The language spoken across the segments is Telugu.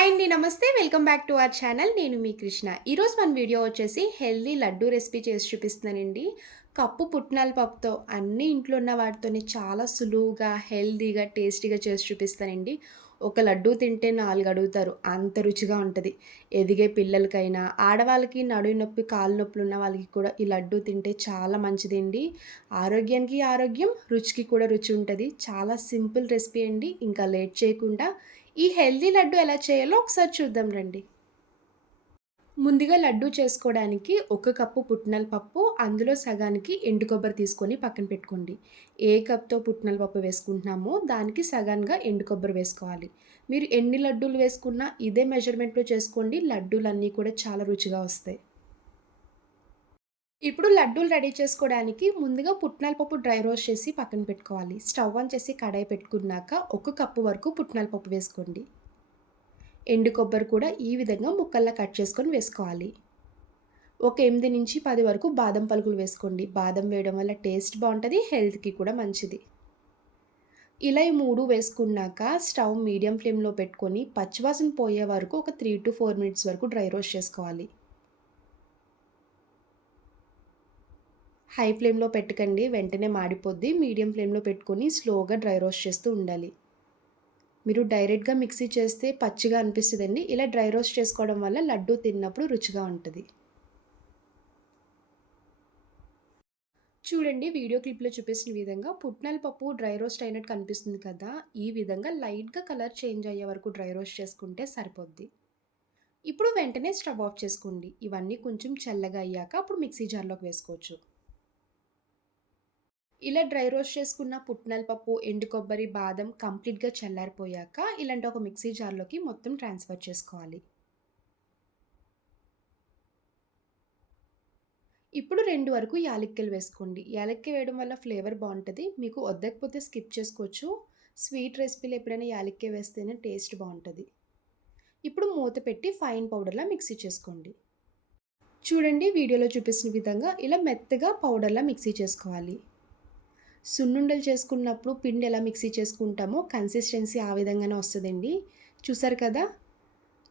హాయ్ అండి నమస్తే. Welcome back to our channel. నేను మీ కృష్ణ. ఈరోజు మన వీడియో వచ్చేసి హెల్దీ లడ్డు రెసిపీ చేసి చూపిస్తున్నానండి. కప్పు పుట్నాల పప్పుతో అన్ని ఇంట్లో ఉన్న వాటితోనే చాలా సులువుగా హెల్దీగా టేస్టీగా చేసి చూపిస్తానండి. ఒక లడ్డు తింటే నాలుగు అడుగుతారు. అంత రుచిగా ఉంటుంది. ఎదిగే పిల్లలకైనా ఆడవాళ్ళకి నడుము నొప్పి కాలు నొప్పులు ఉన్న వాళ్ళకి కూడా ఈ లడ్డు తింటే చాలా మంచిదండి. ఆరోగ్యానికి ఆరోగ్యం రుచికి కూడా రుచి ఉంటుంది. చాలా సింపుల్ రెసిపీ అండి. ఇంకా లేట్ చేయకుండా ఈ హెల్దీ లడ్డు ఎలా చేయాలో ఒకసారి చూద్దాం రండి. ముందుగా లడ్డు చేసుకోవడానికి ఒక కప్పు పుట్నల పప్పు అందులో సగానికి ఎండు కొబ్బరి తీసుకొని పక్కన పెట్టుకోండి. ఏ కప్తో పుట్నల పప్పు వేసుకుంటున్నామో దానికి సగాన్గా ఎండు కొబ్బరి వేసుకోవాలి. మీరు ఎన్ని లడ్డూలు వేసుకున్నా ఇదే మెజర్మెంట్లో చేసుకోండి లడ్డూలన్నీ కూడా చాలా రుచిగా వస్తాయి. ఇప్పుడు లడ్డూలు రెడీ చేసుకోవడానికి ముందుగా పుట్నాల పప్పు డ్రై రోస్ట్ చేసి పక్కన పెట్టుకోవాలి. స్టవ్ ఆన్ చేసి కడాయి పెట్టుకున్నాక ఒక కప్పు వరకు పుట్నాల పప్పు వేసుకోండి. ఎండు కొబ్బరి కూడా ఈ విధంగా ముక్కల్లా కట్ చేసుకొని వేసుకోవాలి. ఒక ఎనిమిది నుంచి పది వరకు బాదం పలుకులు వేసుకోండి. బాదం వేయడం వల్ల టేస్ట్ బాగుంటుంది హెల్త్కి కూడా మంచిది. ఇలా ఈ మూడు వేసుకున్నాక స్టవ్ మీడియం ఫ్లేమ్లో పెట్టుకొని పచ్చివాసన పోయే వరకు ఒక త్రీ టు ఫోర్ మినిట్స్ వరకు డ్రై రోస్ట్ చేసుకోవాలి. హై ఫ్లేమ్లో పెట్టకండి వెంటనే మాడిపోద్ది. మీడియం ఫ్లేమ్లో పెట్టుకొని స్లోగా డ్రై రోస్ట్ చేస్తూ ఉండాలి. మీరు డైరెక్ట్గా మిక్సీ చేస్తే పచ్చిగా అనిపిస్తుందండి. ఇలా డ్రై రోస్ట్ చేసుకోవడం వల్ల లడ్డు తిన్నప్పుడు రుచిగా ఉంటుంది. చూడండి వీడియో క్లిప్లో చూపిస్తున్న విధంగా పుట్నాల పప్పు డ్రై రోస్ట్ అయినట్టు కనిపిస్తుంది కదా ఈ విధంగా లైట్గా కలర్ చేంజ్ అయ్యే వరకు డ్రై రోస్ట్ చేసుకుంటే సరిపోద్ది. ఇప్పుడు వెంటనే స్టవ్ ఆఫ్ చేసుకోండి. ఇవన్నీ కొంచెం చల్లగా అయ్యాక అప్పుడు మిక్సీ జార్లోకి వేసుకోవచ్చు. ఇలా డ్రై రోస్ట్ చేసుకున్న పుట్నాల పప్పు ఎండు కొబ్బరి బాదం కంప్లీట్గా చల్లారిపోయాక ఇలాంటి ఒక మిక్సీ జార్లోకి మొత్తం ట్రాన్స్ఫర్ చేసుకోవాలి. ఇప్పుడు రెండు వరకు యాలక్కలు వేసుకోండి. యాలక్కి వేయడం వల్ల ఫ్లేవర్ బాగుంటుంది. మీకు వద్దకపోతే స్కిప్ చేసుకోవచ్చు. స్వీట్ రెసిపీలు ఎప్పుడైనా యాలక్కే వేస్తేనే టేస్ట్ బాగుంటుంది. ఇప్పుడు మూత పెట్టి ఫైన్ పౌడర్లా మిక్సీ చేసుకోండి. చూడండి వీడియోలో చూపిస్తున్న విధంగా ఇలా మెత్తగా పౌడర్లా మిక్సీ చేసుకోవాలి. సున్నుండలు చేసుకున్నప్పుడు పిండి ఎలా మిక్సీ చేసుకుంటామో కన్సిస్టెన్సీ ఆ విధంగానే వస్తుందండి. చూసారు కదా?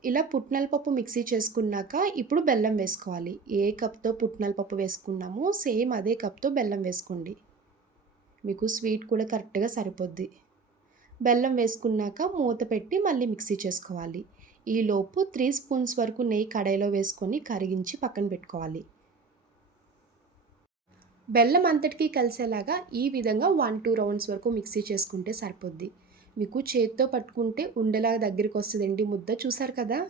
ఇలా పుట్నాల పప్పు మిక్సీ చేసుకున్నాక ఇప్పుడు బెల్లం వేసుకోవాలి. ఏ కప్తో పుట్నాల పప్పు వేసుకున్నామో సేమ్ అదే కప్తో బెల్లం వేసుకోండి. మీకు స్వీట్ కూడా కరెక్ట్గా సరిపోద్ది. బెల్లం వేసుకున్నాక మూత పెట్టి మళ్ళీ మిక్సీ చేసుకోవాలి. ఈలోపు త్రీ స్పూన్స్ వరకు నెయ్యి కడాయిలో వేసుకొని కరిగించి పక్కన పెట్టుకోవాలి. బెల్లం అంతటికీ కలిసేలాగా ఈ విధంగా వన్ టూ రౌండ్స్ వరకు మిక్సీ చేసుకుంటే సరిపోద్ది. మీకు చేతితో పట్టుకుంటే ఉండేలాగా దగ్గరికి వస్తుందండి ముద్ద చూసారు కదా?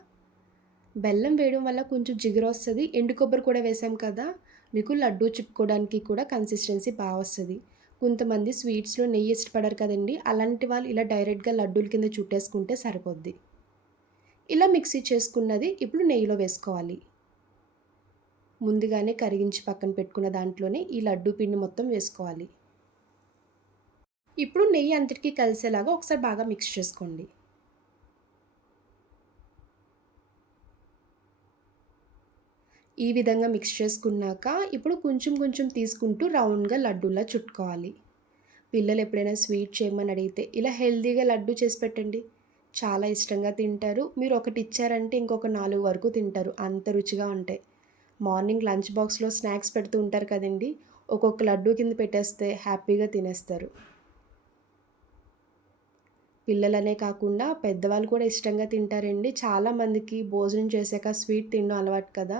బెల్లం వేయడం వల్ల కొంచెం జిగురు వస్తుంది ఎండు కొబ్బరి కూడా వేసాం కదా? మీకు లడ్డు చుట్టుకోవడానికి కూడా కన్సిస్టెన్సీ బాగా వస్తుంది. కొంతమంది స్వీట్స్లో నెయ్యి ఇష్టపడరు కదండి అలాంటి వాళ్ళు ఇలా డైరెక్ట్గా లడ్డూల కింద చుట్టేసుకుంటే సరిపోద్ది. ఇలా మిక్సీ చేసుకున్నది ఇప్పుడు నెయ్యిలో వేసుకోవాలి. ముందుగానే కరిగించి పక్కన పెట్టుకున్న దాంట్లోనే ఈ లడ్డూ పిండి మొత్తం వేసుకోవాలి. ఇప్పుడు నెయ్యి అంతటికీ కలిసేలాగా ఒకసారి బాగా మిక్స్ చేసుకోండి. ఈ విధంగా మిక్స్ చేసుకున్నాక ఇప్పుడు కొంచెం కొంచెం తీసుకుంటూ రౌండ్గా లడ్డూలా చుట్టుకోవాలి. పిల్లలు ఎప్పుడైనా స్వీట్ చేయమని అడిగితే ఇలా హెల్తీగా లడ్డు చేసి పెట్టండి. చాలా ఇష్టంగా తింటారు. మీరు ఒకటి ఇచ్చారంటే ఇంకొక నాలుగు వరకు తింటారు. అంత రుచిగా ఉంటాయి. మార్నింగ్ లంచ్ బాక్స్లో స్నాక్స్ పెడుతూ ఉంటారు కదండి. ఒక్కొక్క లడ్డు కింద పెట్టేస్తే హ్యాపీగా తినేస్తారు. పిల్లలనే కాకుండా పెద్దవాళ్ళు కూడా ఇష్టంగా తింటారండి. చాలామందికి భోజనం చేశాక స్వీట్ తినడం అలవాటు కదా.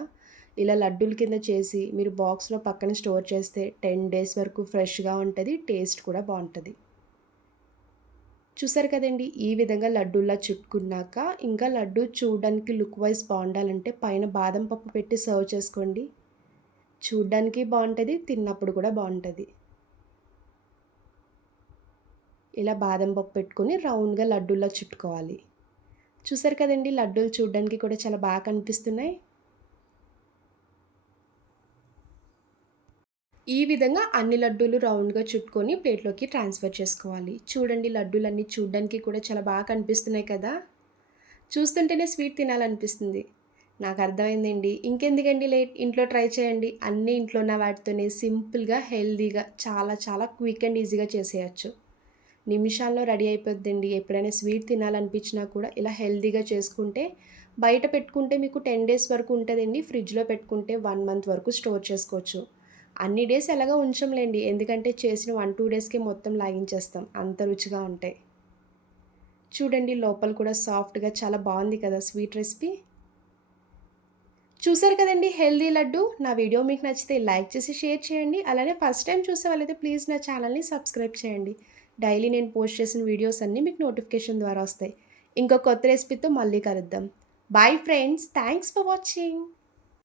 ఇలా లడ్డూల కింద చేసి మీరు బాక్స్లో పక్కన స్టోర్ చేస్తే టెన్ డేస్ వరకు ఫ్రెష్గా ఉంటుంది టేస్ట్ కూడా బాగుంటుంది. చూసారు కదండి ఈ విధంగా లడ్డూలా చుట్టుకున్నాక ఇంకా లడ్డు చూడడానికి లుక్ వైజ్ బాగుండాలంటే పైన బాదం పప్పు పెట్టి సర్వ్ చేసుకోండి. చూడ్డానికి బాగుంటుంది తిన్నప్పుడు కూడా బాగుంటుంది. ఇలా బాదం పప్పు పెట్టుకొని రౌండ్గా లడ్డూలా చుట్టుకోవాలి. చూసారు కదండి లడ్డూలు చూడడానికి కూడా చాలా బాగా కనిపిస్తున్నాయి. ఈ విధంగా అన్ని లడ్డూలు రౌండ్గా చుట్టుకొని ప్లేట్లోకి ట్రాన్స్ఫర్ చేసుకోవాలి. చూడండి లడ్డూలన్నీ చూడడానికి కూడా చాలా బాగా కనిపిస్తున్నాయి కదా. చూస్తుంటేనే స్వీట్ తినాలనిపిస్తుంది. నాకు అర్థమైందండి. ఇంకెందుకండి లేట్ ఇంట్లో ట్రై చేయండి. అన్నీ ఇంట్లో ఉన్న వాటితోనే సింపుల్గా హెల్దీగా చాలా చాలా క్విక్ అండ్ ఈజీగా చేసేయచ్చు. నిమిషాల్లో రెడీ అయిపోద్దండి. ఎప్పుడైనా స్వీట్ తినాలనిపించినా కూడా ఇలా హెల్తీగా చేసుకుంటే బయట పెట్టుకుంటే మీకు టెన్ డేస్ వరకు ఉంటుందండి. ఫ్రిడ్జ్లో పెట్టుకుంటే వన్ మంత్ వరకు స్టోర్ చేసుకోవచ్చు. అన్ని డేస్ ఎలాగో ఉంచంలేండి. ఎందుకంటే చేసిన వన్ టూ డేస్కి మొత్తం లాగించేస్తాం. అంత రుచిగా ఉంటాయి. చూడండి లోపల కూడా సాఫ్ట్గా చాలా బాగుంది కదా స్వీట్ రెసిపీ. చూసారు కదండి హెల్దీ లడ్డు? నా వీడియో మీకు నచ్చితే లైక్ చేసి షేర్ చేయండి. అలానే ఫస్ట్ టైం చూసే వాళ్ళైతే ప్లీజ్ నా ఛానల్ని సబ్స్క్రైబ్ చేయండి. డైలీ నేను పోస్ట్ చేసిన వీడియోస్ అన్నీ మీకు నోటిఫికేషన్ ద్వారా వస్తాయి. ఇంకో కొత్త రెసిపీతో మళ్ళీ కలుద్దాం. Bye friends thanks for watching.